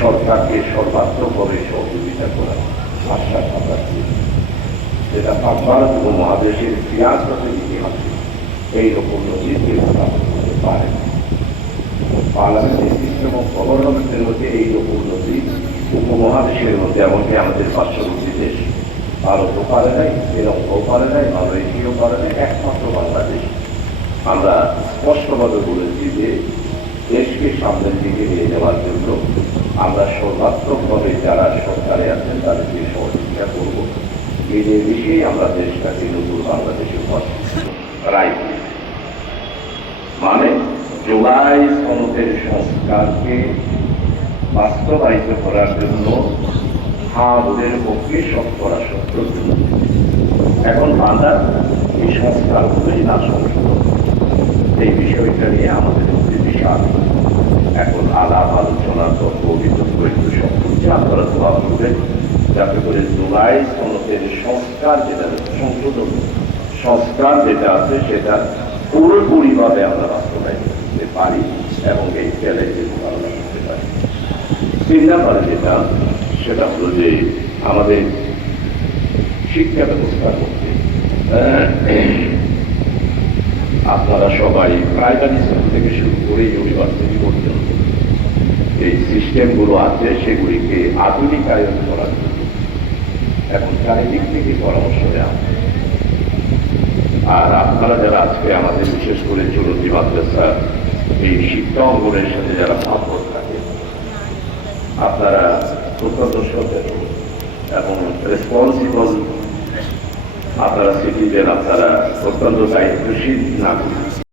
সরকারকে সর্বাত্মকভাবে সহযোগিতা করার আশ্বাস আমরা দিয়েছি, যেটা পাক ভারত উপমহাদেশের ক্রিয়াগতের ইতিহাসে এইরকম নজির কেউ স্থাপন করতে পারে। পার্লামেন্টের সিস্টেম অফ গভর্নমেন্টের মধ্যে এইরকম নজির উপমহাদেশের মধ্যে, এমনকি আমাদের পার্শ্ববর্তী দেশ ভারতও পারে নাই, শ্রীলঙ্কাও পারে নাই, মালয়েশিয়াও পারে নাই, একমাত্র বাংলাদেশ। আমরা স্পষ্টভাবে বলেছি যে দেশকে সামনের দিকে নিয়ে যাওয়ার জন্য আমরা সর্বাত্মকভাবে যারা সরকারে আছেন তাদেরকে সহযোগিতা করব। এদের বিষয়ে আমরা দেশটাকে নতুন বাংলাদেশে রায় মানে জুলাই সনদের সংস্কারকে বাস্তবায়িত করার জন্য আমাদের পক্ষে শতকরা 70। এখন বাংলা এই সংস্কারগুলোই না সংশোধন, এই বিষয়টা নিয়ে আমাদের মধ্যে বিশাল এখন আলাপ আলোচনা তর্ক বিতর্ক একটু সব করছে। আপনারা দোয়া করবেন যাতে করে জুলাই সনদের সংস্কার যেটা সংস্কার যেটা আছে সেটা পুরোপুরিভাবে আমরা বাস্তবায়ন করতে পারি এবং এই চ্যালেঞ্জের মোকাবিলা করতে পারি। 3 নম্বরে যেটা সেটা হলো যে আমাদের শিক্ষা ব্যবস্থার মধ্যে আপনারা সবাই প্রাইমারি স্কুল থেকে শুরু করে ইউনিভার্সিটি পর্যন্ত এই সিস্টেমগুলো আছে সেগুলিকে আধুনিকায়ন করার জন্য এখন চারিদিক থেকে পরামর্শ দেওয়া। আর আপনারা যারা আজকে আমাদের বিশেষ করে চলতি মাদ্রাসা এই শিক্ষা অঙ্গনের সাথে যারা ভাবত থাকে, আপনারা অত্যন্ত সচেতন এবং রেসপন্সিবল, আপনারা সিটিজেন, আপনারা অত্যন্ত দায়িত্বশীল নাগরিক।